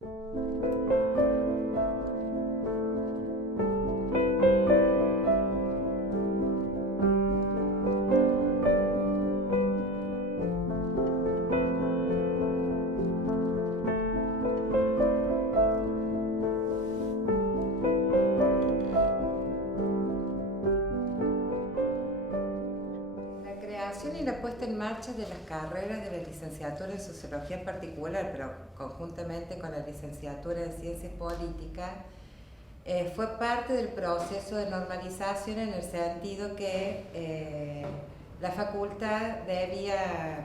Y la puesta en marcha de las carreras de la licenciatura en Sociología en particular, pero conjuntamente con la licenciatura en Ciencias Políticas, fue parte del proceso de normalización en el sentido que la facultad era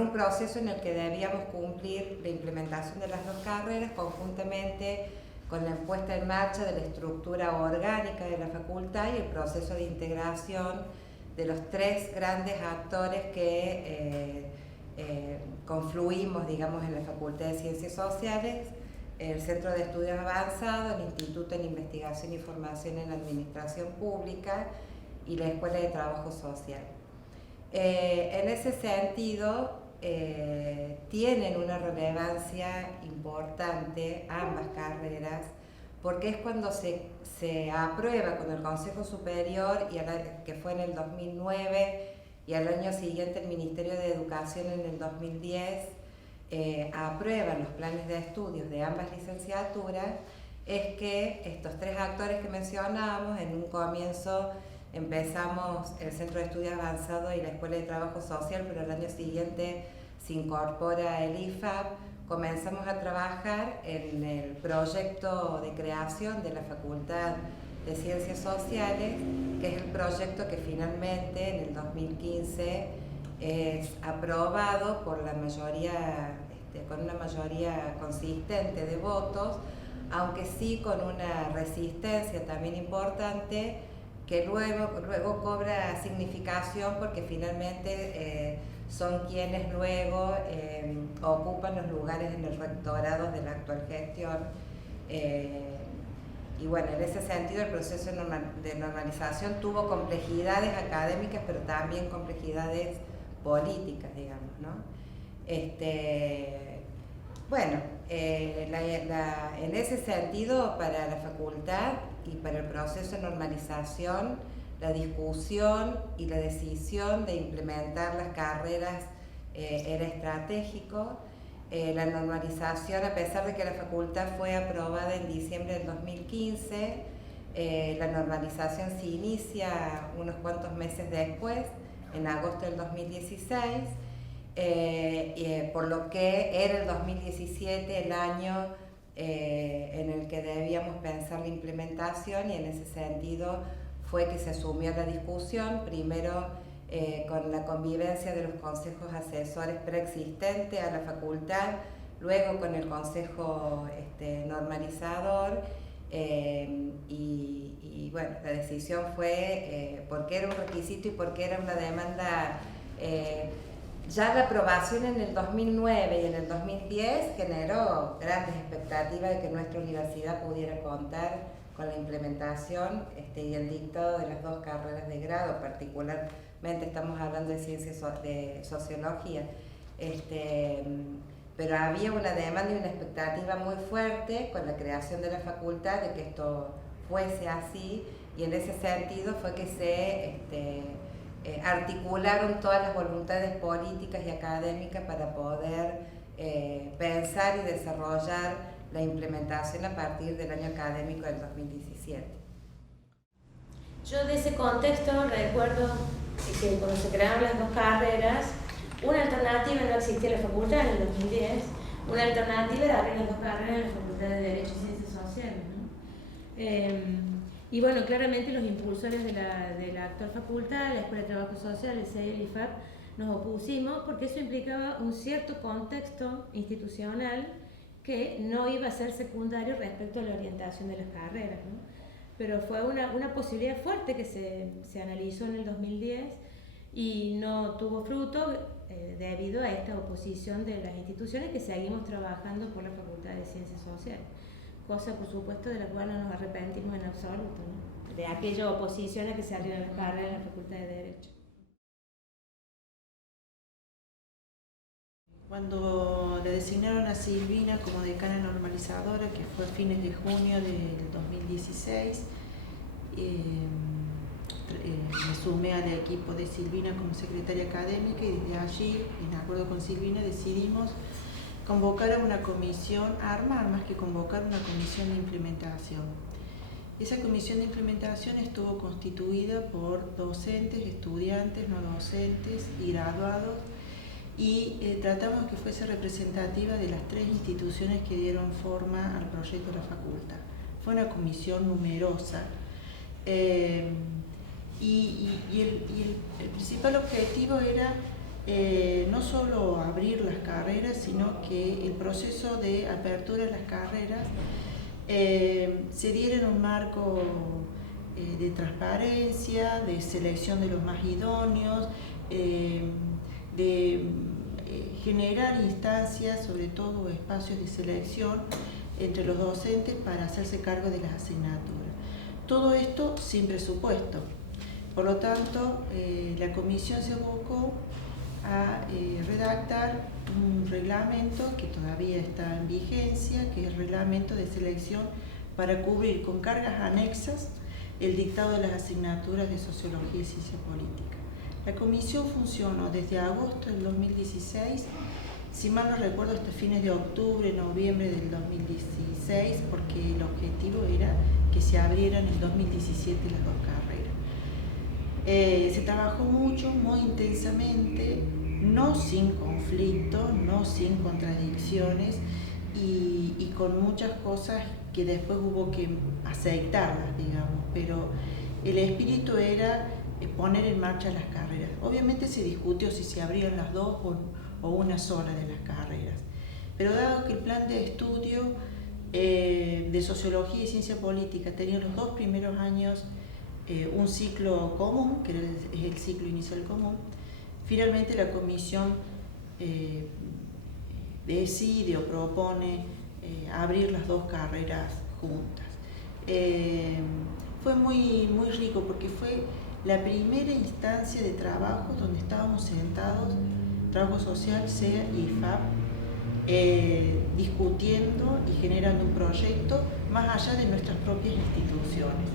un proceso en el que debíamos cumplir la implementación de las dos carreras conjuntamente con la puesta en marcha de la estructura orgánica de la facultad y el proceso de integración de los tres grandes actores que confluimos, digamos, en la Facultad de Ciencias Sociales, el Centro de Estudios Avanzados, el Instituto en Investigación y Formación en Administración Pública y la Escuela de Trabajo Social. En ese sentido, tienen una relevancia importante ambas carreras, porque es cuando se aprueba con el Consejo Superior, que fue en el 2009, y al año siguiente el Ministerio de Educación en el 2010 aprueba los planes de estudios de ambas licenciaturas, es que estos tres actores que mencionábamos, en un comienzo empezamos el Centro de Estudios Avanzados y la Escuela de Trabajo Social, pero al año siguiente se incorpora el IFAP. Comenzamos a trabajar en el proyecto de creación de la Facultad de Ciencias Sociales, que es el proyecto que finalmente en el 2015 es aprobado por la mayoría, con una mayoría consistente de votos, aunque sí con una resistencia también importante que luego cobra significación porque finalmente son quienes luego ocupan los lugares en el rectorado de la actual gestión. Y bueno, en ese sentido el proceso de normalización tuvo complejidades académicas, pero también complejidades políticas, digamos, ¿no? Bueno, en ese sentido, para la facultad y para el proceso de normalización, la discusión y la decisión de implementar las carreras era estratégico. La normalización, a pesar de que la facultad fue aprobada en diciembre del 2015, la normalización se inicia unos cuantos meses después, en agosto del 2016, por lo que era el 2017 el año en el que debíamos pensar la implementación, y en ese sentido fue que se asumió la discusión, primero con la convivencia de los consejos asesores preexistentes a la facultad, luego con el consejo normalizador, y bueno, la decisión fue porque era un requisito y porque era una demanda. Ya la aprobación en el 2009 y en el 2010 generó grandes expectativas de que nuestra universidad pudiera contar con la implementación y el dictado de las dos carreras de grado, particularmente estamos hablando de ciencias de sociología, pero había una demanda y una expectativa muy fuerte con la creación de la facultad de que esto fuese así, y en ese sentido fue que se articularon todas las voluntades políticas y académicas para poder pensar y desarrollar la implementación a partir del año académico del 2017. Yo de ese contexto recuerdo que cuando se crearon las dos carreras, una alternativa no existía en la facultad en el 2010, una alternativa era abrir las dos carreras en la Facultad de Derecho y Ciencias Sociales, ¿no? Y bueno, claramente los impulsores de la actual facultad, la Escuela de Trabajo Social, el CEI y el IFAP, nos opusimos porque eso implicaba un cierto contexto institucional que no iba a ser secundario respecto a la orientación de las carreras, ¿no? Pero fue una posibilidad fuerte que se analizó en el 2010 y no tuvo fruto debido a esta oposición de las instituciones, que seguimos trabajando por la Facultad de Ciencias Sociales, cosa por supuesto de la cual no nos arrepentimos en absoluto, ¿no? De aquella oposición a que se abrieron las carreras en la Facultad de Derecho. Cuando le designaron a Silvina como decana normalizadora, que fue a fines de junio del 2016, me sumé al equipo de Silvina como secretaria académica y desde allí, en acuerdo con Silvina, decidimos convocar a una comisión, armar más que convocar una comisión de implementación. Esa comisión de implementación estuvo constituida por docentes, estudiantes, no docentes y graduados, y tratamos que fuese representativa de las 3 instituciones que dieron forma al proyecto de la facultad. Fue una comisión numerosa y el principal objetivo era no solo abrir las carreras, sino que el proceso de apertura de las carreras se diera en un marco de transparencia, de selección de los más idóneos, de generar instancias, sobre todo espacios de selección entre los docentes para hacerse cargo de las asignaturas. Todo esto sin presupuesto. Por lo tanto, la comisión se abocó a redactar un reglamento que todavía está en vigencia, que es el reglamento de selección para cubrir con cargas anexas el dictado de las asignaturas de Sociología y Ciencia Política. La comisión funcionó desde agosto del 2016, si mal no recuerdo, hasta fines de octubre, noviembre del 2016, porque el objetivo era que se abrieran en el 2017 las 2 carreras. Se trabajó mucho, muy intensamente, no sin conflicto, no sin contradicciones y con muchas cosas que después hubo que aceptarlas, digamos, pero el espíritu era poner en marcha las carreras. Obviamente se discutió si se abrían las 2 o una sola de las carreras, pero dado que el plan de estudio de Sociología y Ciencia Política tenía los 2 primeros años un ciclo común, que es el ciclo inicial común, finalmente la comisión decide o propone abrir las 2 carreras juntas. Fue muy rico porque fue la primera instancia de trabajo donde estábamos sentados, trabajo social, CEA y IFAP, discutiendo y generando un proyecto más allá de nuestras propias instituciones.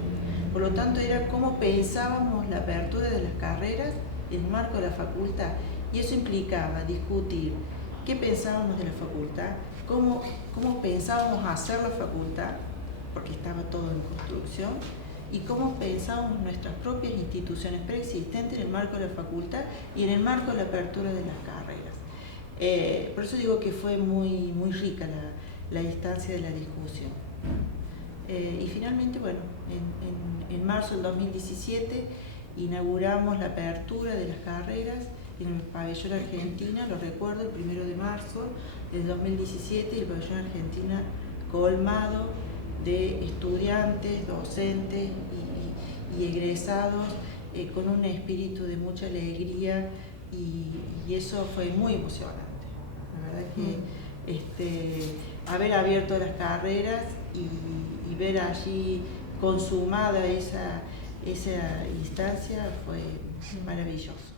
Por lo tanto, era cómo pensábamos la apertura de las carreras en el marco de la facultad, y eso implicaba discutir qué pensábamos de la facultad, cómo pensábamos hacer la facultad, porque estaba todo en construcción, y cómo pensábamos nuestras propias instituciones preexistentes en el marco de la facultad y en el marco de la apertura de las carreras. Por eso digo que fue muy rica la instancia de la discusión. Y finalmente, bueno, en marzo del 2017 inauguramos la apertura de las carreras en el pabellón Argentina, lo recuerdo, el 1 de marzo del 2017, el pabellón Argentina colmado de estudiantes, docentes y egresados con un espíritu de mucha alegría y eso fue muy emocionante. La verdad que haber abierto las carreras y ver allí consumada esa instancia fue maravilloso.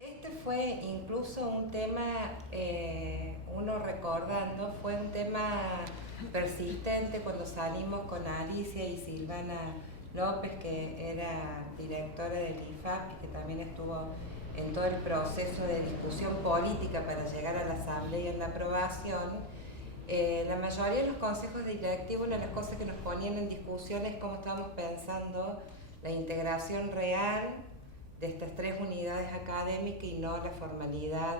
Este fue incluso un tema, uno recordando, fue un tema persistente cuando salimos con Alicia y Silvana López, que era directora del IFAP y que también estuvo en todo el proceso de discusión política para llegar a la asamblea y en la aprobación. La mayoría de los consejos directivos, una de las cosas que nos ponían en discusión es cómo estábamos pensando la integración real de estas 3 unidades académicas y no la formalidad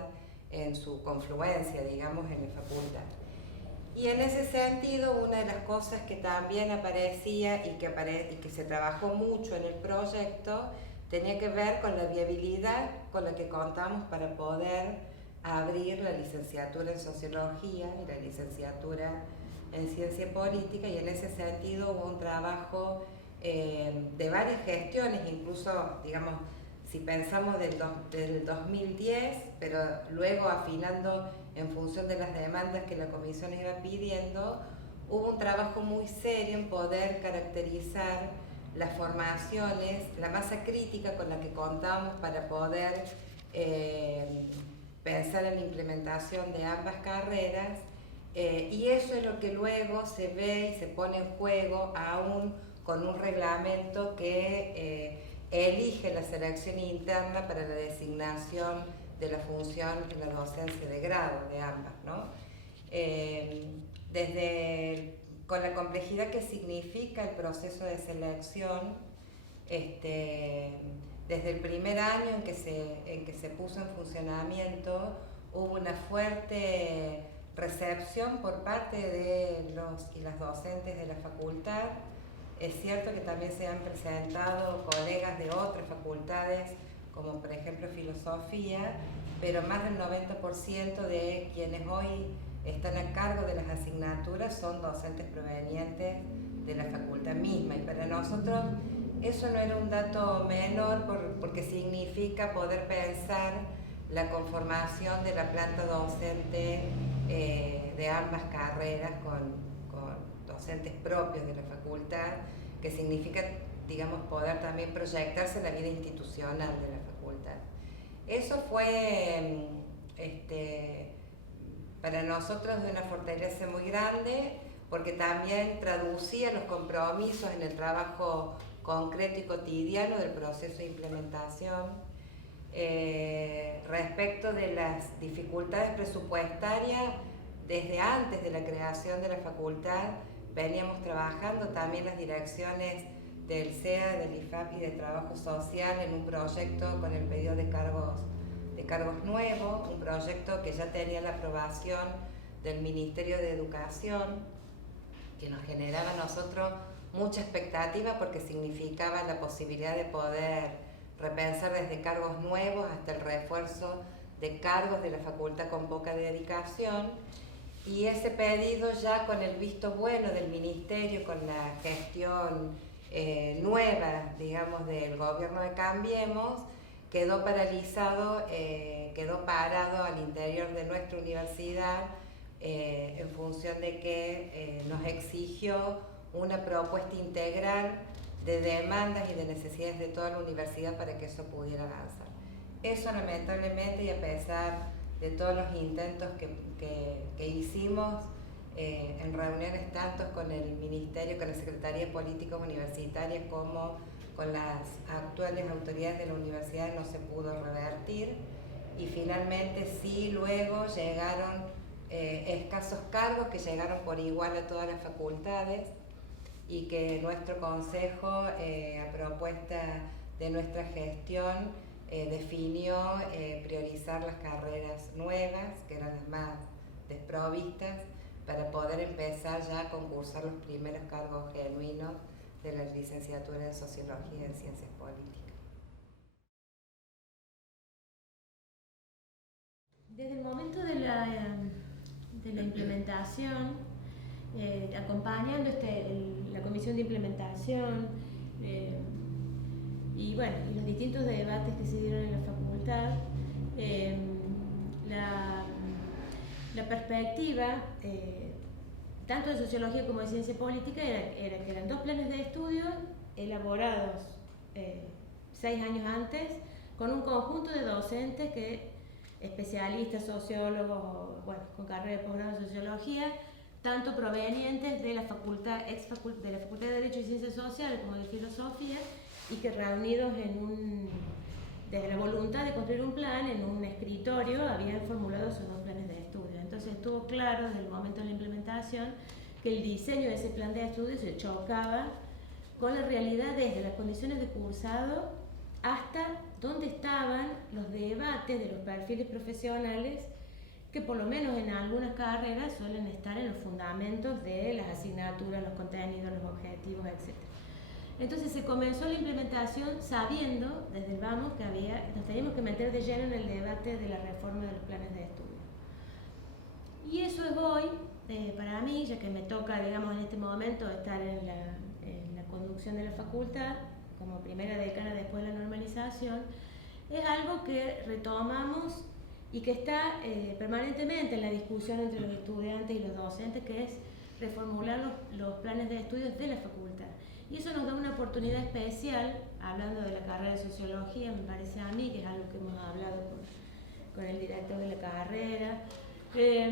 en su confluencia, digamos, en la facultad. Y en ese sentido, una de las cosas que también aparecía y que se trabajó mucho en el proyecto tenía que ver con la viabilidad con la que contamos para poder abrir la licenciatura en Sociología y la licenciatura en Ciencia Política, y en ese sentido hubo un trabajo de varias gestiones, incluso, digamos, si pensamos del 2010, pero luego afinando en función de las demandas que la comisión iba pidiendo, hubo un trabajo muy serio en poder caracterizar las formaciones, la masa crítica con la que contamos para poder pensar en la implementación de ambas carreras, y eso es lo que luego se ve y se pone en juego aún con un reglamento que elige la selección interna para la designación de la función en la docencia de grado de ambas, ¿no? Con la complejidad que significa el proceso de selección, desde el primer año en que se puso en funcionamiento, hubo una fuerte recepción por parte de los y las docentes de la facultad. Es cierto que también se han presentado colegas de otras facultades, como por ejemplo filosofía, pero más del 90% de quienes hoy están a cargo de las asignaturas son docentes provenientes de la facultad misma, y para nosotros eso no era un dato menor porque significa poder pensar la conformación de la planta docente de ambas carreras con docentes propios de la facultad, que significa, digamos, poder también proyectarse en la vida institucional de la facultad. Eso fue para nosotros de una fortaleza muy grande, porque también traducía los compromisos en el trabajo concreto y cotidiano del proceso de implementación. Respecto de las dificultades presupuestarias, desde antes de la creación de la facultad veníamos trabajando también las direcciones del CEA, del IFAP y de Trabajo Social en un proyecto con el pedido de cargos nuevos, un proyecto que ya tenía la aprobación del Ministerio de Educación, que nos generaba a nosotros mucha expectativa porque significaba la posibilidad de poder repensar desde cargos nuevos hasta el refuerzo de cargos de la facultad con poca dedicación. Y ese pedido, ya con el visto bueno del Ministerio, con la gestión nueva, digamos, del gobierno de Cambiemos, quedó paralizado, quedó parado al interior de nuestra universidad en función de que nos exigió una propuesta integral de demandas y de necesidades de toda la universidad para que eso pudiera avanzar. Eso, lamentablemente, y a pesar de todos los intentos que hicimos en reuniones tanto con el Ministerio, con la Secretaría de Políticas Universitarias, como con las actuales autoridades de la universidad, no se pudo revertir, y finalmente sí luego llegaron escasos cargos que llegaron por igual a todas las facultades, y que nuestro consejo, a propuesta de nuestra gestión, definió priorizar las carreras nuevas, que eran las más desprovistas, para poder empezar ya a concursar los primeros cargos genuinos de la licenciatura de Sociología y en Ciencias Políticas. Desde el momento de la implementación, acompañando la comisión de implementación y los distintos debates que se dieron en la facultad, la perspectiva tanto de sociología como de ciencia política era que eran dos planes de estudio elaborados 6 años antes, con un conjunto de docentes especialistas, sociólogos, con carrera de posgrado en sociología, tanto provenientes de la facultad, de la Facultad de Derecho y Ciencias Sociales como de Filosofía, y que reunidos desde la voluntad de construir un plan en un escritorio habían formulado esos dos planes de estudio. Entonces estuvo claro desde el momento de la implementación que el diseño de ese plan de estudio se chocaba con la realidad desde las condiciones de cursado hasta dónde estaban los debates de los perfiles profesionales, que por lo menos en algunas carreras suelen estar en los fundamentos de las asignaturas, los contenidos, los objetivos, etc. Entonces se comenzó la implementación sabiendo desde el vamos que nos teníamos que meter de lleno en el debate de la reforma de los planes de estudio. Y eso es hoy, para mí, ya que me toca, digamos, en este momento estar en la conducción de la facultad, como primera decana después de la normalización, es algo que retomamos y que está permanentemente en la discusión entre los estudiantes y los docentes, que es reformular los planes de estudios de la facultad. Y eso nos da una oportunidad especial, hablando de la carrera de Sociología, me parece a mí, que es algo que hemos hablado con el director de la carrera, que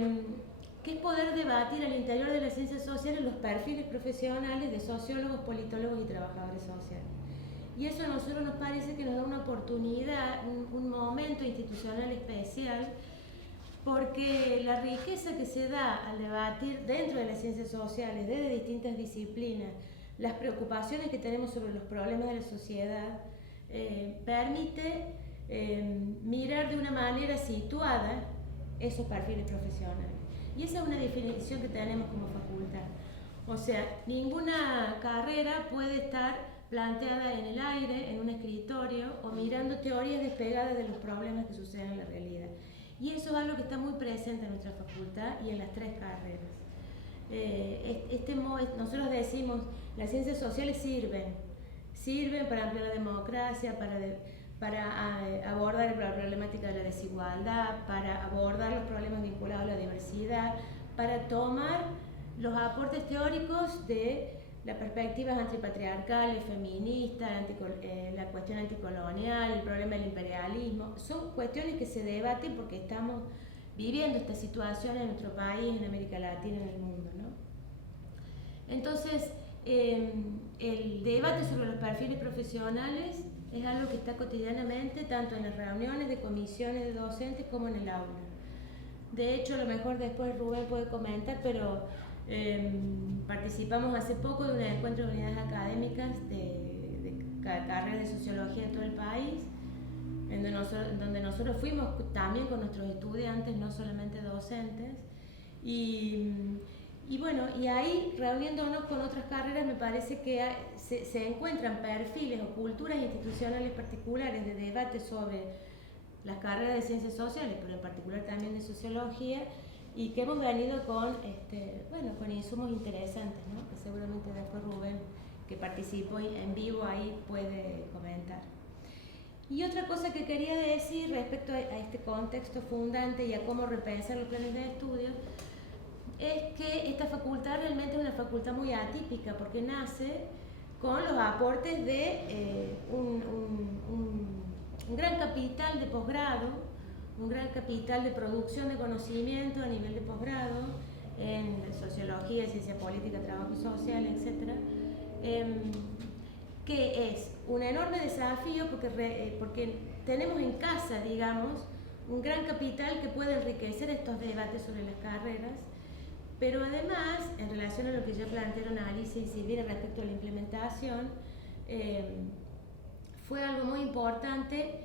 es poder debatir al interior de las ciencias sociales los perfiles profesionales de sociólogos, politólogos y trabajadores sociales. Y eso a nosotros nos parece que nos da una oportunidad, un momento institucional especial, porque la riqueza que se da al debatir dentro de las ciencias sociales, desde distintas disciplinas, las preocupaciones que tenemos sobre los problemas de la sociedad, permite mirar de una manera situada esos perfiles profesionales. Y esa es una definición que tenemos como facultad. O sea, ninguna carrera puede estar planteada en el aire, en un escritorio, o mirando teorías despegadas de los problemas que suceden en la realidad. Y eso es algo que está muy presente en nuestra facultad y en las 3 carreras. Nosotros decimos, las ciencias sociales sirven para ampliar la democracia, para abordar la problemática de la desigualdad, para abordar los problemas vinculados a la diversidad, para tomar los aportes teóricos de las perspectivas antipatriarcales, feministas, la cuestión anticolonial, el problema del imperialismo. Son cuestiones que se debaten porque estamos viviendo esta situación en nuestro país, en América Latina, en el mundo, ¿no? Entonces, el debate sobre los perfiles profesionales es algo que está cotidianamente tanto en las reuniones de comisiones de docentes como en el aula. De hecho, a lo mejor después Rubén puede comentar, pero participamos hace poco de un encuentro de unidades académicas de carreras de sociología en todo el país, en donde nosotros fuimos también con nuestros estudiantes, no solamente docentes, y bueno, y ahí reuniéndonos con otras carreras me parece que se encuentran perfiles o culturas institucionales particulares de debate sobre las carreras de ciencias sociales, pero en particular también de sociología, y que hemos venido con insumos interesantes, ¿no? Que seguramente después Rubén, que participó en vivo ahí, puede comentar. Y otra cosa que quería decir respecto a este contexto fundante y a cómo repensar los planes de estudio, es que esta facultad realmente es una facultad muy atípica, porque nace con los aportes de un gran capital de posgrado, un gran capital de producción de conocimiento a nivel de posgrado en sociología, ciencia política, trabajo social, etc. Que es un enorme desafío porque tenemos en casa, digamos, un gran capital que puede enriquecer estos debates sobre las carreras, pero además, en relación a lo que ya plantearon Alicia y Silvina respecto a la implementación, fue algo muy importante,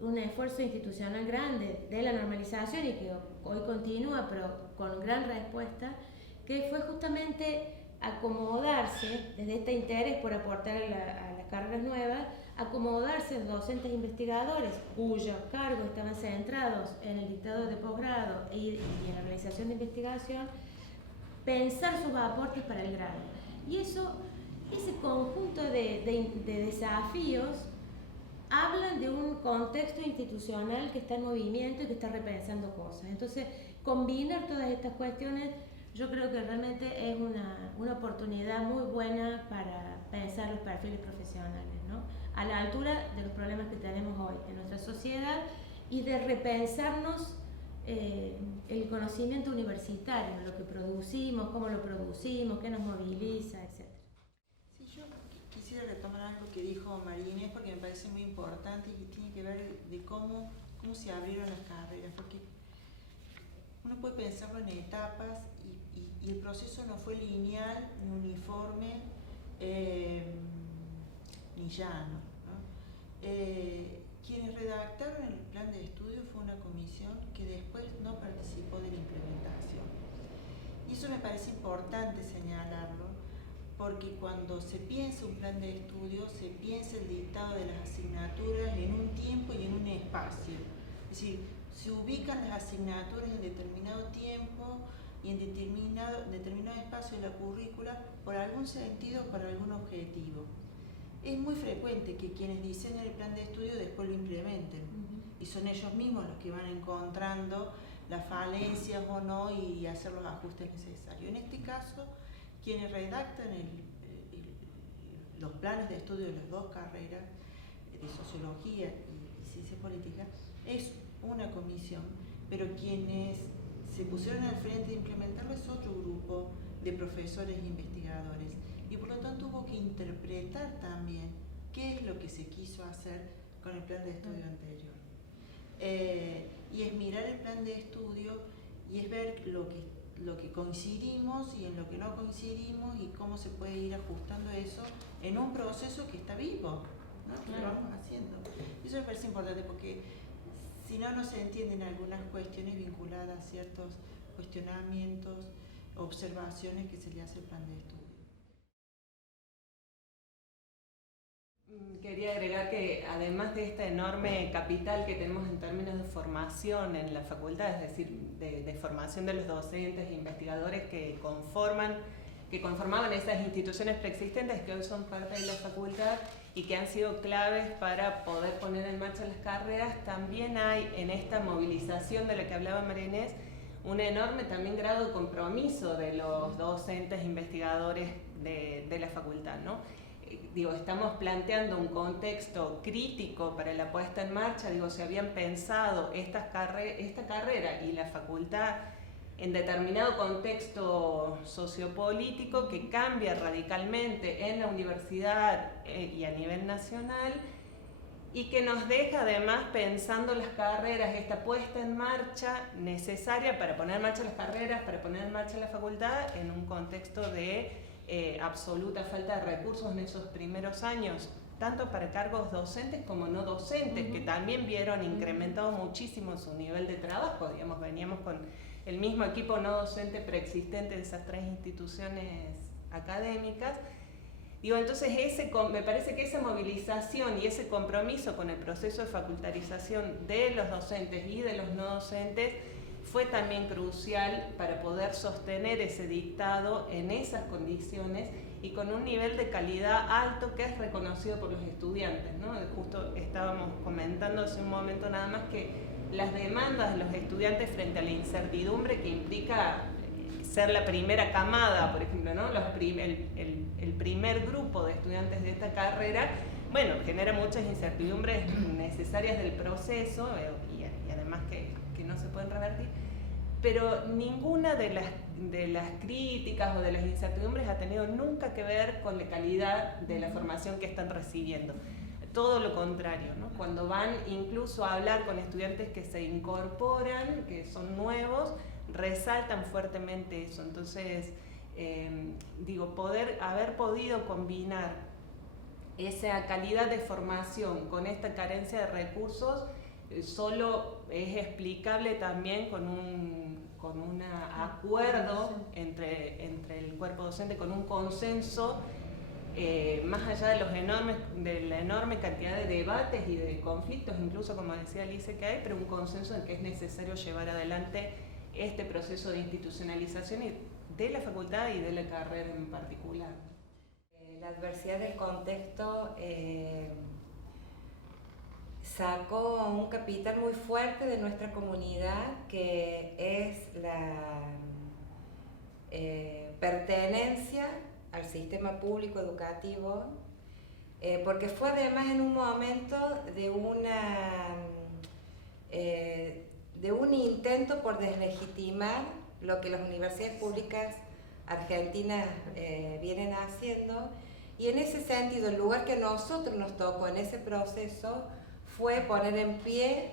un esfuerzo institucional grande de la normalización y que hoy continúa, pero con gran respuesta, que fue justamente acomodarse, desde este interés por aportar a las carreras nuevas, acomodarse los docentes investigadores cuyos cargos estaban centrados en el dictado de posgrado y en la realización de investigación, pensar sus aportes para el grado. Y ese conjunto de desafíos hablan de un contexto institucional que está en movimiento y que está repensando cosas. Entonces, combinar todas estas cuestiones, yo creo que realmente es una oportunidad muy buena para pensar los perfiles profesionales, ¿no? A la altura de los problemas que tenemos hoy en nuestra sociedad y de repensarnos el conocimiento universitario, lo que producimos, cómo lo producimos, qué nos moviliza, etc. Sí, yo quisiera retomar algo que dijo María Inés porque me parece muy importante y tiene que ver de cómo se abrieron las carreras, porque uno puede pensarlo en etapas y el proceso no fue lineal, ni uniforme, ni llano, ¿no? Quienes redactaron el plan de estudio fue una comisión que después no participó de la implementación. Y eso me parece importante señalarlo, porque cuando se piensa un plan de estudio, se piensa el dictado de las asignaturas en un tiempo y en un espacio. Es decir, se ubican las asignaturas en determinado tiempo y en determinado espacio de la currícula por algún sentido, por algún objetivo. Es muy frecuente que quienes diseñan el plan de estudio después lo implementen, y son ellos mismos los que van encontrando las falencias o no y hacer los ajustes necesarios. En este caso, quienes redactan el los planes de estudio de las dos carreras, de sociología y ciencia política, es una comisión, pero quienes se pusieron al frente de implementarlo es otro grupo de profesores e investigadores, y por lo tanto hubo que interpretar también qué es lo que se quiso hacer con el plan de estudio anterior. Y es mirar el plan de estudio y es ver lo que coincidimos y en lo que no coincidimos y cómo se puede ir ajustando eso en un proceso que está vivo, ¿no? Que lo vamos haciendo. Y eso me parece importante porque si no, no se entienden algunas cuestiones vinculadas a ciertos cuestionamientos, observaciones que se le hace al plan de estudio. Quería agregar que además de esta enorme capital que tenemos en términos de formación en la facultad, es decir, de formación de los docentes e investigadores que conformaban esas instituciones preexistentes que hoy son parte de la facultad y que han sido claves para poder poner en marcha las carreras, también hay en esta movilización de la que hablaba María Inés un enorme también grado de compromiso de los docentes e investigadores de la facultad, ¿no? Estamos planteando un contexto crítico para la puesta en marcha, se habían pensado esta carrera y la facultad en determinado contexto sociopolítico que cambia radicalmente en la universidad y a nivel nacional y que nos deja además pensando las carreras, esta puesta en marcha necesaria para poner en marcha las carreras, para poner en marcha la facultad en un contexto de absoluta falta de recursos en esos primeros años, tanto para cargos docentes como no docentes, que también vieron incrementado muchísimo su nivel de trabajo. Veníamos con el mismo equipo no docente preexistente de esas tres instituciones académicas. Entonces me parece que esa movilización y ese compromiso con el proceso de facultarización de los docentes y de los no docentes fue también crucial para poder sostener ese dictado en esas condiciones y con un nivel de calidad alto que es reconocido por los estudiantes, ¿no? Justo estábamos comentando hace un momento nada más que las demandas de los estudiantes frente a la incertidumbre que implica ser la primera camada, por ejemplo, ¿no? El primer grupo de estudiantes de esta carrera, genera muchas incertidumbres necesarias del proceso y además que no se pueden revertir, pero ninguna de las críticas o de las incertidumbres ha tenido nunca que ver con la calidad de la formación que están recibiendo. Todo lo contrario, ¿no? Cuando van incluso a hablar con estudiantes que se incorporan, que son nuevos, resaltan fuertemente eso. Entonces, haber podido combinar esa calidad de formación con esta carencia de recursos solo es explicable también con un acuerdo entre el cuerpo docente, con un consenso, más allá de la enorme cantidad de debates y de conflictos, incluso como decía Alice que hay, pero un consenso en que es necesario llevar adelante este proceso de institucionalización de la facultad y de la carrera en particular. La adversidad del contexto sacó un capital muy fuerte de nuestra comunidad, que es la pertenencia al sistema público educativo, porque fue además en un momento de un intento por deslegitimar lo que las universidades públicas argentinas vienen haciendo, y en ese sentido el lugar que a nosotros nos tocó en ese proceso fue poner en pie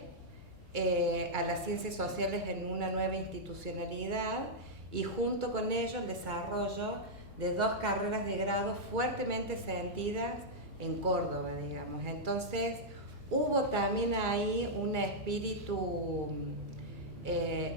a las ciencias sociales en una nueva institucionalidad y junto con ello el desarrollo de dos carreras de grado fuertemente sentidas en Córdoba, digamos. Entonces hubo también ahí un espíritu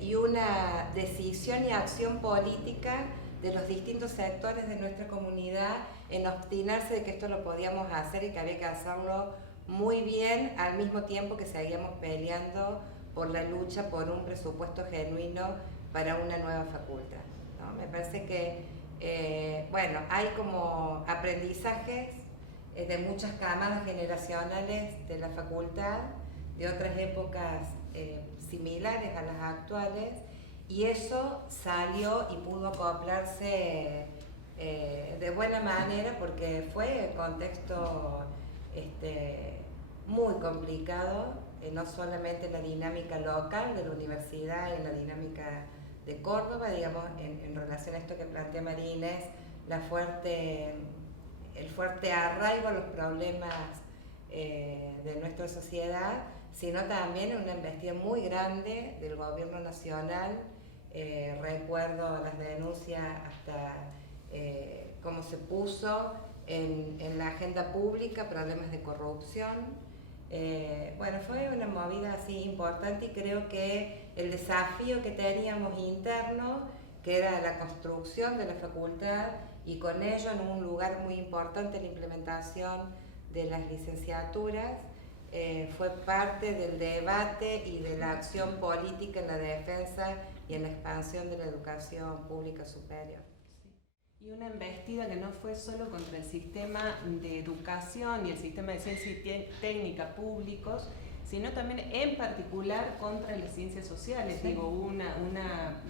y una decisión y acción política de los distintos sectores de nuestra comunidad en obstinarse de que esto lo podíamos hacer y que había que hacerlo muy bien, al mismo tiempo que seguíamos peleando por la lucha por un presupuesto genuino para una nueva facultad, ¿no? Me parece que hay como aprendizajes de muchas camadas generacionales de la facultad, de otras épocas similares a las actuales, y eso salió y pudo acoplarse de buena manera, porque fue un contexto muy complicado, no solamente en la dinámica local de la universidad y en la dinámica de Córdoba, digamos, en relación a esto que plantea María Inés, el fuerte arraigo a los problemas de nuestra sociedad, sino también una embestida muy grande del gobierno nacional. Recuerdo las denuncias hasta cómo se puso en la agenda pública problemas de corrupción. Bueno, fue una movida así importante, y creo que el desafío que teníamos interno, que era la construcción de la facultad, y con ello en un lugar muy importante la implementación de las licenciaturas, fue parte del debate y de la acción política en la defensa y en la expansión de la educación pública superior. Y una embestida que no fue solo contra el sistema de educación y el sistema de ciencia y técnica públicos, sino también en particular contra las ciencias sociales. Sí. Digo, una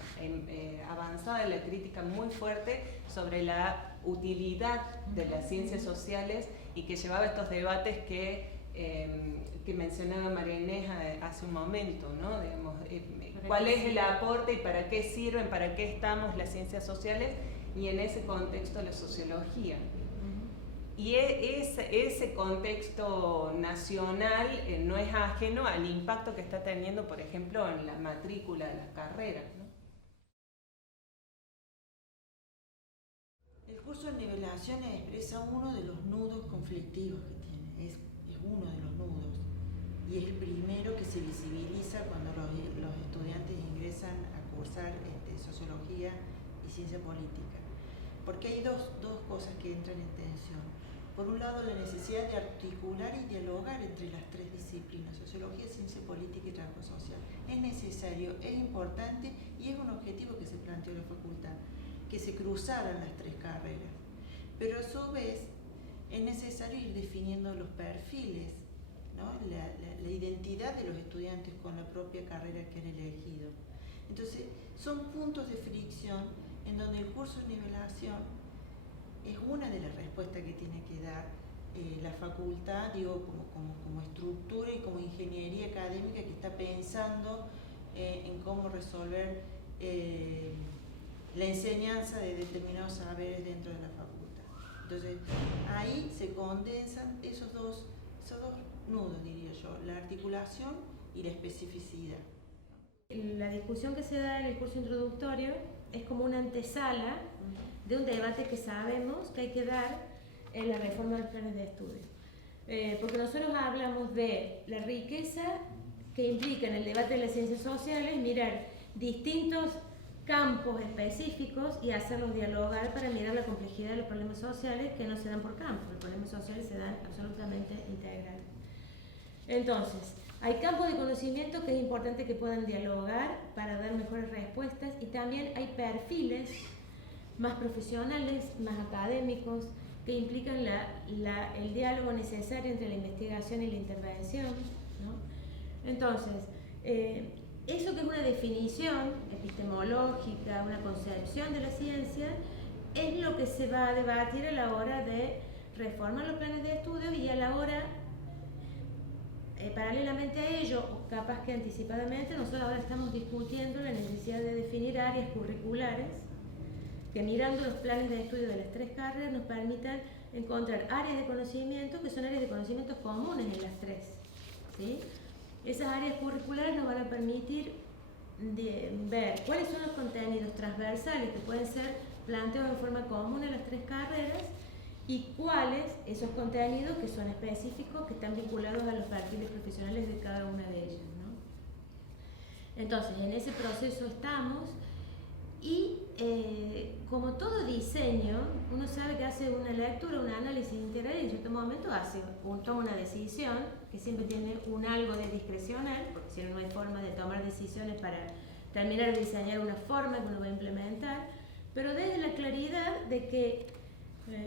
avanzada de la crítica muy fuerte sobre la utilidad de las ciencias sociales, y que llevaba estos debates que mencionaba María Inés hace un momento, ¿no? Digamos, ¿cuál es el aporte y para qué sirven, para qué estamos las ciencias sociales? Y en ese contexto la sociología. Y ese contexto nacional no es ajeno al impacto que está teniendo, por ejemplo, en la matrícula de las carreras, ¿no? El curso de nivelación expresa uno de los nudos conflictivos que tiene, es uno de los nudos, y es el primero que se visibiliza cuando los estudiantes ingresan a cursar sociología y ciencia política, porque hay dos cosas que entran en tensión. Por un lado, la necesidad de articular y dialogar entre las tres disciplinas, sociología, ciencia política y trabajo social. Es necesario, es importante, y es un objetivo que se planteó la facultad, que se cruzaran las tres carreras. Pero a su vez es necesario ir definiendo los perfiles, ¿no? la identidad de los estudiantes con la propia carrera que han elegido. Entonces, son puntos de fricción en donde el curso de nivelación es una de las respuestas que tiene que dar la facultad, digo, como estructura y como ingeniería académica que está pensando en cómo resolver la enseñanza de determinados saberes dentro de la facultad. Entonces, ahí se condensan esos dos nudos, diría yo, la articulación y la especificidad. La discusión que se da en el curso introductorio es como una antesala de un debate que sabemos que hay que dar en la reforma de los planes de estudio. Porque nosotros hablamos de la riqueza que implica en el debate de las ciencias sociales mirar distintos campos específicos y hacerlos dialogar para mirar la complejidad de los problemas sociales que no se dan por campos. Los problemas sociales se dan absolutamente integral. Entonces, hay campos de conocimiento que es importante que puedan dialogar para dar mejores respuestas, y también hay perfiles más profesionales, más académicos, que implican el diálogo necesario entre la investigación y la intervención, ¿no? Entonces, eso que es una definición epistemológica, una concepción de la ciencia, es lo que se va a debatir a la hora de reformar los planes de estudio, y a la hora, paralelamente a ello, o capaz que anticipadamente, nosotros ahora estamos discutiendo la necesidad de definir áreas curriculares que, mirando los planes de estudio de las tres carreras, nos permitan encontrar áreas de conocimiento que son áreas de conocimientos comunes en las tres, ¿sí? Esas áreas curriculares nos van a permitir ver cuáles son los contenidos transversales que pueden ser planteados en forma común en las tres carreras, y cuáles esos contenidos que son específicos, que están vinculados a los perfiles profesionales de cada una de ellas, ¿no? Entonces, en ese proceso estamos, y como todo diseño, uno sabe que hace una lectura, un análisis integral, y en cierto momento toma una decisión que siempre tiene un algo de discrecional, porque si no, no hay forma de tomar decisiones para terminar de diseñar una forma que uno va a implementar, pero desde la claridad de que,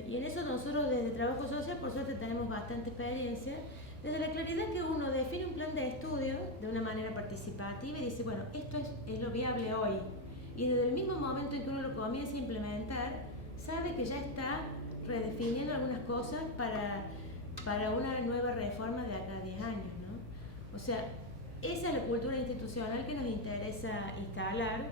y en eso nosotros desde Trabajo Social por suerte tenemos bastante experiencia, desde la claridad que uno define un plan de estudio de una manera participativa y dice, bueno, esto es lo viable hoy. Y desde el mismo momento en que uno lo comienza a implementar, sabe que ya está redefiniendo algunas cosas para una nueva reforma de acá a 10 años, ¿no? O sea, esa es la cultura institucional que nos interesa instalar,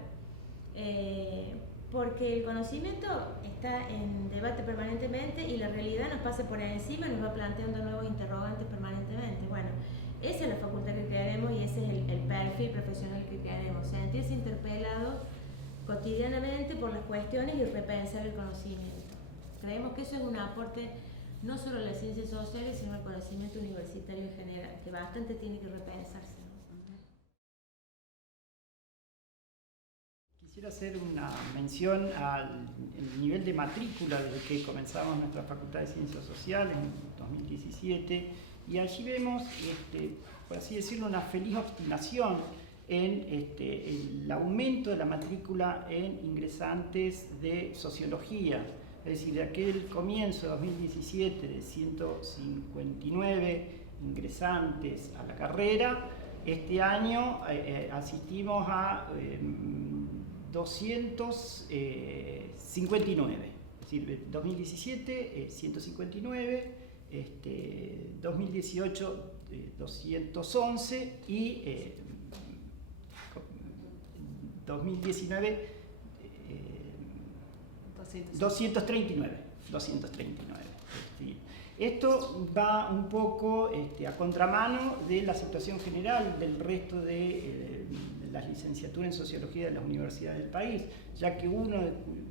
porque el conocimiento está en debate permanentemente y la realidad nos pasa por encima y nos va planteando nuevos interrogantes permanentemente. Bueno, esa es la facultad que queremos y ese es el perfil profesional que queremos, sentirse interpelados cotidianamente por las cuestiones y repensar el conocimiento. Creemos que eso es un aporte no solo a las ciencias sociales, sino al conocimiento universitario en general, que bastante tiene que repensarse, ¿no? Quisiera hacer una mención al nivel de matrícula desde que comenzamos nuestra Facultad de Ciencias Sociales en 2017, y allí vemos, por así decirlo, una feliz obstinación en el aumento de la matrícula en ingresantes de sociología. Es decir, de aquel comienzo de 2017 de 159 ingresantes a la carrera, este año asistimos a 259. Es decir, 2017 159, 2018 211 y 2019 239. Esto va un poco a contramano de la situación general del resto de las licenciaturas en sociología de las universidades del país, ya que uno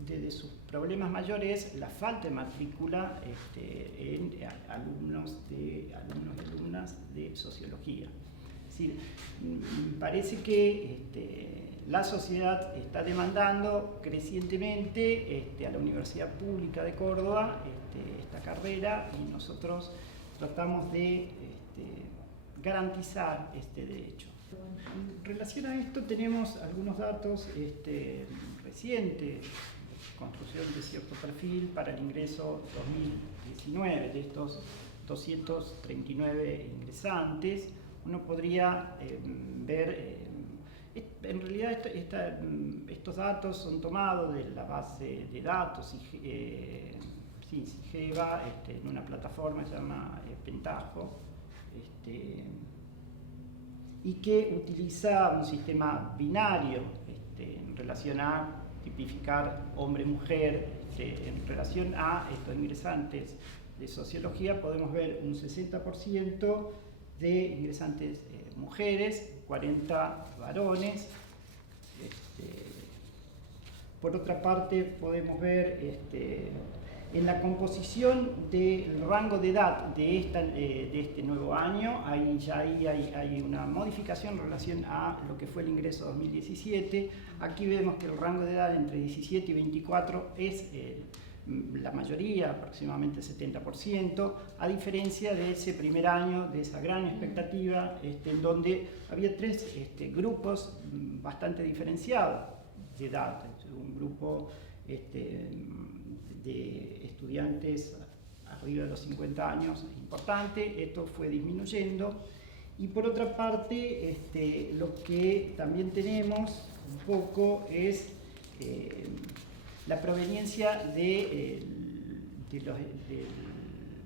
de sus problemas mayores es la falta de matrícula en alumnos y alumnas de sociología. Es decir, parece que la sociedad está demandando crecientemente a la Universidad Pública de Córdoba esta carrera, y nosotros tratamos de garantizar este derecho. En relación a esto tenemos algunos datos recientes, construcción de cierto perfil para el ingreso 2019 de estos 239 ingresantes. Uno podría ver, en realidad estos datos son tomados de la base de datos SIGEVA, en una plataforma que se llama Pentaho, y que utiliza un sistema binario en relación a tipificar hombre-mujer. En relación a estos ingresantes de sociología podemos ver un 60% de ingresantes mujeres, 40 varones. Por otra parte podemos ver en la composición del rango de edad de este nuevo año, hay una modificación en relación a lo que fue el ingreso 2017. Aquí vemos que el rango de edad entre 17 y 24 es la mayoría, aproximadamente 70%, a diferencia de ese primer año, de esa gran expectativa, en donde había tres grupos bastante diferenciados de edad. Un grupo de estudiantes arriba de los 50 años importante, esto fue disminuyendo. Y por otra parte, lo que también tenemos un poco es la proveniencia de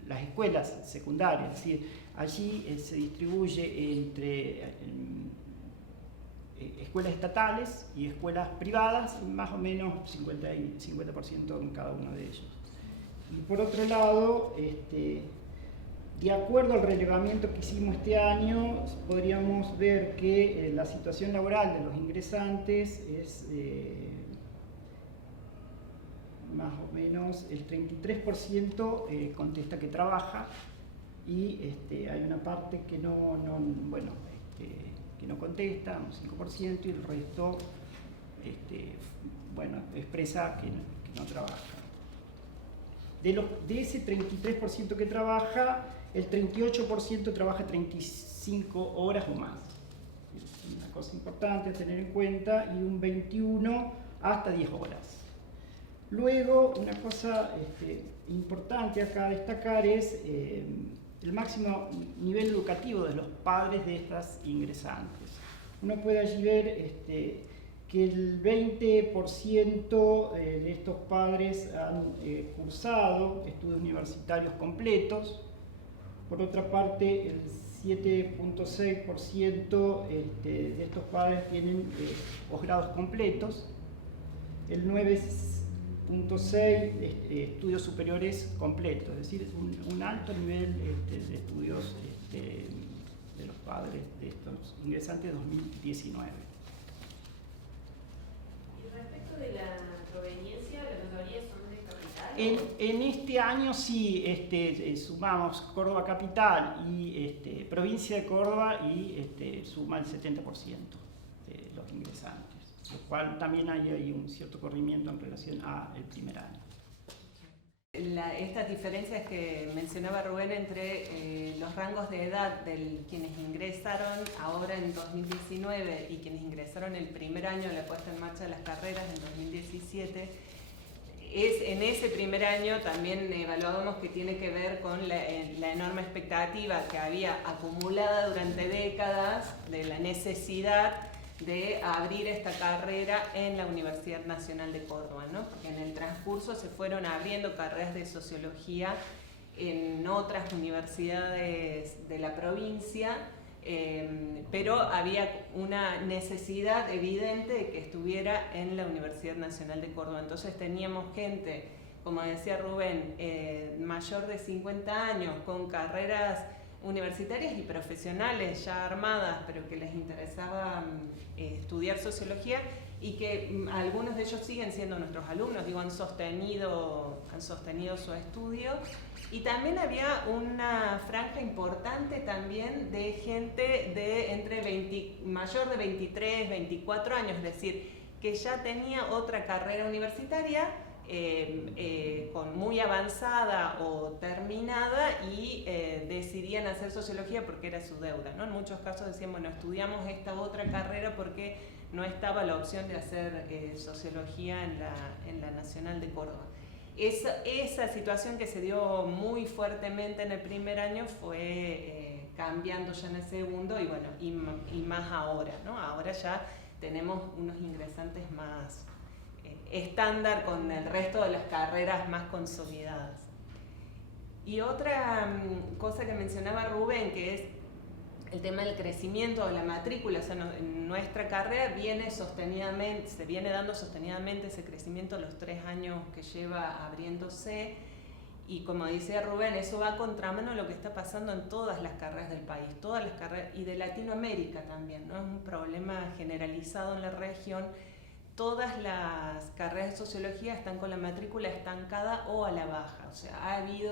las escuelas secundarias. Es decir, allí se distribuye entre escuelas estatales y escuelas privadas, más o menos 50% en cada uno de ellos. Y por otro lado, de acuerdo al relevamiento que hicimos este año, podríamos ver que la situación laboral de los ingresantes es más o menos el 33% contesta que trabaja, y hay una parte que no contesta, un 5%, y el resto expresa que no trabaja. De ese 33% que trabaja, el 38% trabaja 35 horas o más. Es una cosa importante a tener en cuenta, y un 21% hasta 10 horas. Luego, una cosa importante acá a destacar es el máximo nivel educativo de los padres de estas ingresantes. Uno puede allí ver que el 20% de estos padres han cursado estudios universitarios completos. Por otra parte, el 7.6% de estos padres tienen posgrados completos. El 9.6% estudios superiores completos, es decir, un alto nivel de estudios de los padres de estos ingresantes 2019. De la proveniencia, la mayoría son de capital. En este año sí, sumamos Córdoba capital y provincia de Córdoba y suma el 70% de los ingresantes, lo cual también hay un cierto corrimiento en relación al primer año. Estas diferencias que mencionaba Rubén entre los rangos de edad de quienes ingresaron ahora en 2019 y quienes ingresaron el primer año de la puesta en marcha de las carreras en 2017, en ese primer año también evaluábamos que tiene que ver con la enorme expectativa que había acumulada durante décadas de la necesidad de abrir esta carrera en la Universidad Nacional de Córdoba, ¿no? Porque en el transcurso se fueron abriendo carreras de sociología en otras universidades de la provincia, pero había una necesidad evidente de que estuviera en la Universidad Nacional de Córdoba. Entonces teníamos gente, como decía Rubén, mayor de 50 años, con carreras universitarias y profesionales ya armadas, pero que les interesaba estudiar sociología, y que algunos de ellos siguen siendo nuestros alumnos, digo, han sostenido su estudio. Y también había una franja importante también de gente de mayor de 23, 24 años, es decir, que ya tenía otra carrera universitaria muy avanzada o terminada y decidían hacer sociología porque era su deuda, ¿no? En muchos casos decían, bueno, estudiamos esta otra carrera porque no estaba la opción de hacer sociología en la Nacional de Córdoba. Esa situación que se dio muy fuertemente en el primer año fue cambiando ya en el segundo y bueno, y más ahora, ¿no? Ahora ya tenemos unos ingresantes más estándar con el resto de las carreras más consolidadas. Y otra cosa que mencionaba Rubén, que es el tema del crecimiento de la matrícula, o sea, en nuestra carrera se viene dando sostenidamente ese crecimiento los 3 años que lleva abriéndose, y como dice Rubén, eso va a contramano de lo que está pasando en todas las carreras del país, todas las carreras, y de Latinoamérica también, ¿no? Es un problema generalizado en la región. Todas las carreras de sociología están con la matrícula estancada o a la baja. O sea, hay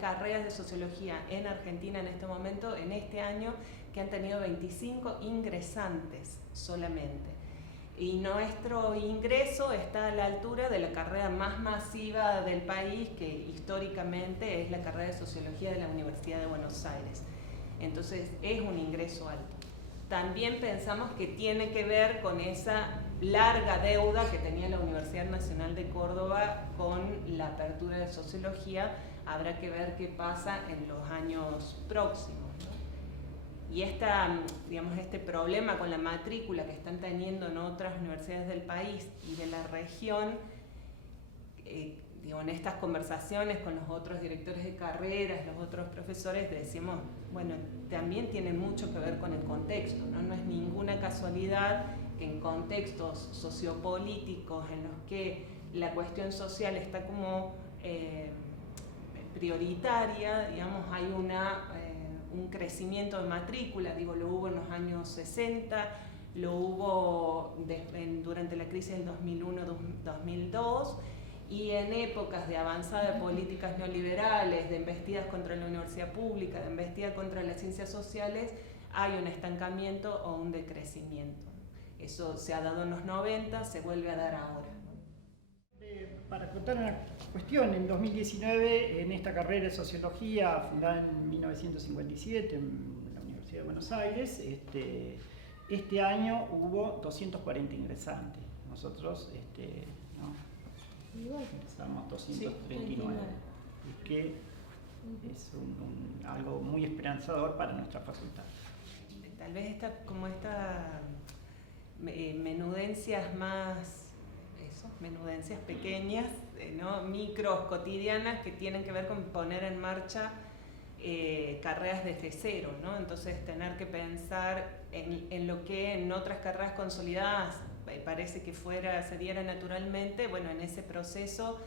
carreras de sociología en Argentina en este momento, en este año, que han tenido 25 ingresantes solamente. Y nuestro ingreso está a la altura de la carrera más masiva del país, que históricamente es la carrera de sociología de la Universidad de Buenos Aires. Entonces, es un ingreso alto. También pensamos que tiene que ver con esa larga deuda que tenía la Universidad Nacional de Córdoba con la apertura de sociología. Habrá que ver qué pasa en los años próximos, ¿no? Y este problema con la matrícula que están teniendo en otras universidades del país y de la región, en estas conversaciones con los otros directores de carreras, los otros profesores, decimos, bueno, también tiene mucho que ver con el contexto, ¿no? No es ninguna casualidad que en contextos sociopolíticos en los que la cuestión social está como prioritaria, digamos, hay un crecimiento de matrícula, lo hubo en los años 60, lo hubo durante la crisis del 2001-2002, y en épocas de avanzada de políticas neoliberales, de embestidas contra la universidad pública, de embestidas contra las ciencias sociales, hay un estancamiento o un decrecimiento. Eso se ha dado en los 90, se vuelve a dar ahora. Para contar una cuestión, en 2019, en esta carrera de sociología, fundada en 1957 en la Universidad de Buenos Aires, este año hubo 240 ingresantes. Nosotros ingresamos 239, que es algo muy esperanzador para nuestra facultad. Tal vez menudencias más, menudencias pequeñas, ¿no? Micros, cotidianas, que tienen que ver con poner en marcha carreras desde cero, ¿no? Entonces tener que pensar en lo que en otras carreras consolidadas parece que se diera naturalmente. Bueno, en ese proceso,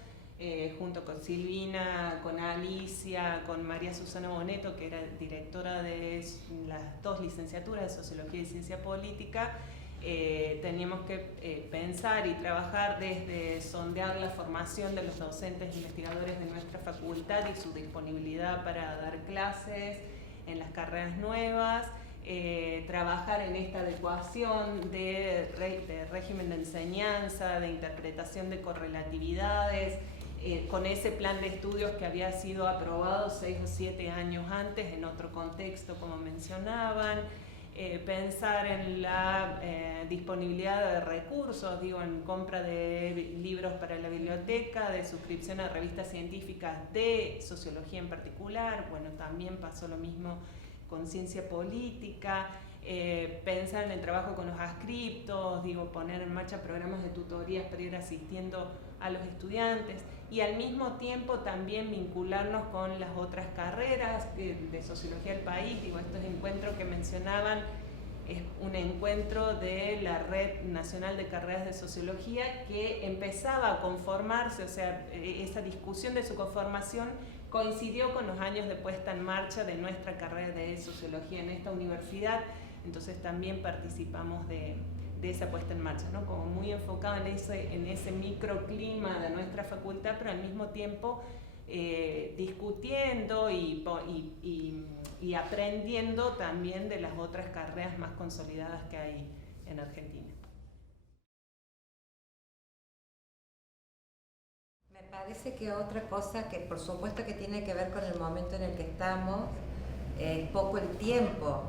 junto con Silvina, con Alicia, con María Susana Boneto, que era directora de las 2 licenciaturas de Sociología y Ciencia Política, teníamos que pensar y trabajar desde sondear la formación de los docentes e investigadores de nuestra facultad y su disponibilidad para dar clases en las carreras nuevas, trabajar en esta adecuación de régimen de enseñanza, de interpretación de correlatividades, con ese plan de estudios que había sido aprobado 6 o 7 años antes en otro contexto, como mencionaban. Pensar en la disponibilidad de recursos, en compra de libros para la biblioteca, de suscripción a revistas científicas de sociología en particular. Bueno, también pasó lo mismo con ciencia política. Pensar en el trabajo con los adscriptos, poner en marcha programas de tutorías para ir asistiendo a los estudiantes, y al mismo tiempo también vincularnos con las otras carreras de sociología del país. Estos encuentros que mencionaban es un encuentro de la Red Nacional de Carreras de Sociología que empezaba a conformarse, o sea, esa discusión de su conformación coincidió con los años de puesta en marcha de nuestra carrera de sociología en esta universidad. Entonces también participamos de esa puesta en marcha, ¿no? Como muy enfocado en ese microclima de nuestra facultad, pero al mismo tiempo discutiendo y aprendiendo también de las otras carreras más consolidadas que hay en Argentina. Me parece que otra cosa que por supuesto que tiene que ver con el momento en el que estamos es poco el tiempo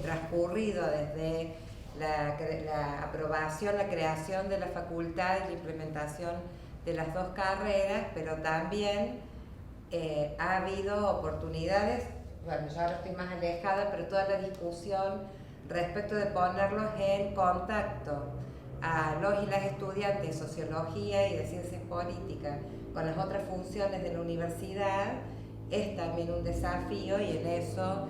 transcurrido desde la aprobación, la creación de la facultad y la implementación de las 2 carreras, pero también ha habido oportunidades. Bueno, yo ahora estoy más alejada, pero toda la discusión respecto de ponerlos en contacto a los y las estudiantes de sociología y de ciencias políticas con las otras funciones de la universidad es también un desafío, y en eso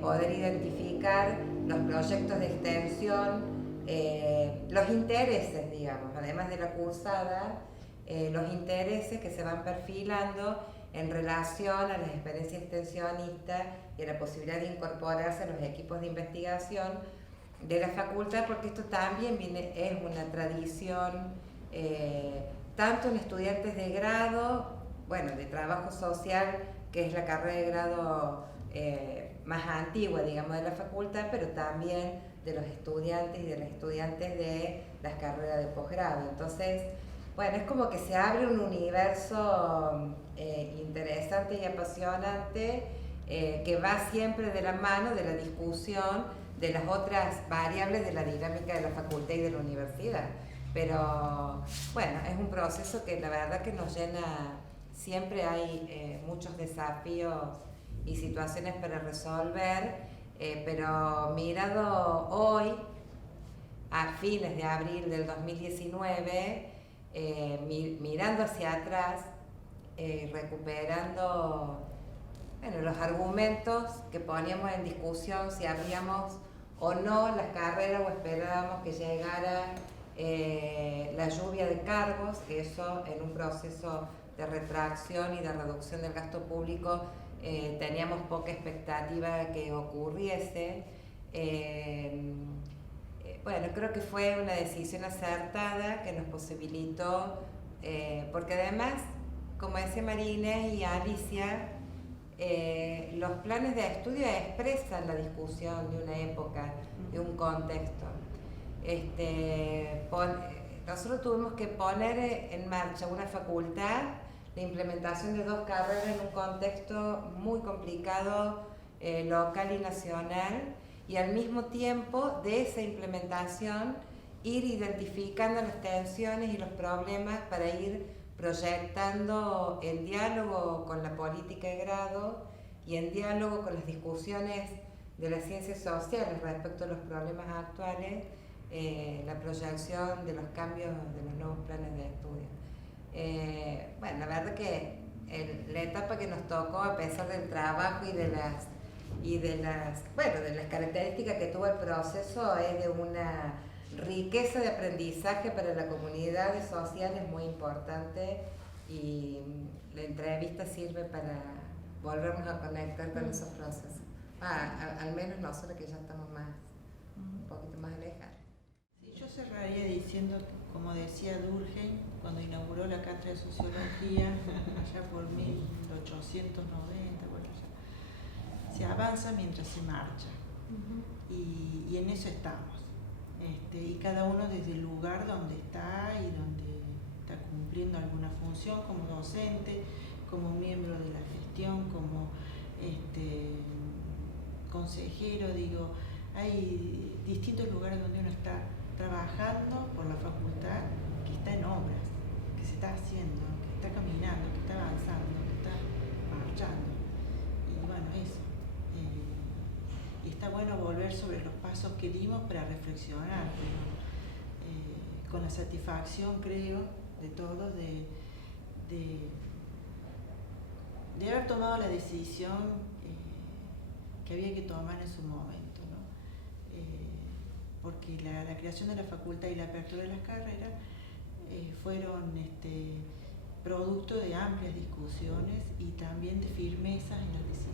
poder identificar los proyectos de extensión, los intereses, además de la cursada, los intereses que se van perfilando en relación a las experiencias extensionistas y a la posibilidad de incorporarse a los equipos de investigación de la facultad, porque esto también es una tradición, tanto en estudiantes de grado, de trabajo social, que es la carrera de grado más antigua, de la facultad, pero también de los estudiantes y de las estudiantes de las carreras de posgrado. Entonces, es como que se abre un universo interesante y apasionante que va siempre de la mano de la discusión de las otras variables de la dinámica de la facultad y de la universidad. Pero, es un proceso que la verdad que nos llena. Siempre hay muchos desafíos y situaciones para resolver, pero mirado hoy, a fines de abril del 2019, mirando hacia atrás, recuperando los argumentos que poníamos en discusión, si abríamos o no las carreras o esperábamos que llegara la lluvia de cargos, que eso en un proceso de retracción y de reducción del gasto público teníamos poca expectativa de que ocurriese. Creo que fue una decisión acertada que nos posibilitó, porque además, como decía María Inés y Alicia, los planes de estudio expresan la discusión de una época, de un contexto. Nosotros tuvimos que poner en marcha una facultad, la implementación de 2 carreras en un contexto muy complicado local y nacional, y al mismo tiempo de esa implementación ir identificando las tensiones y los problemas para ir proyectando en diálogo con la política de grado y en diálogo con las discusiones de las ciencias sociales respecto a los problemas actuales, la proyección de los cambios de los nuevos planes de estudio. Bueno, la verdad que la etapa que nos tocó, a pesar del trabajo y de las características que tuvo el proceso, es de una riqueza de aprendizaje para la comunidad social, es muy importante, y la entrevista sirve para volvernos a conectar con esos procesos. Al menos nosotros que ya estamos un poquito más alejados. Sí, yo cerraría diciendo, como decía Durkheim, cuando inauguró la cátedra de sociología, allá por 1890, bueno, ya, se avanza mientras se marcha. Y en eso estamos. Y cada uno desde el lugar donde está y donde está cumpliendo alguna función, como docente, como miembro de la gestión, como consejero, digo, hay distintos lugares donde uno está trabajando por la facultad, que está en obras, que se está haciendo, que está caminando, que está avanzando, que está marchando. Y bueno, eso. Y está bueno volver sobre los pasos que dimos para reflexionar, con la satisfacción, creo, de todos, de haber tomado la decisión que había que tomar en su momento, ¿no? Porque la creación de la facultad y la apertura de las carreras fueron producto de amplias discusiones y también de firmezas en las decisiones.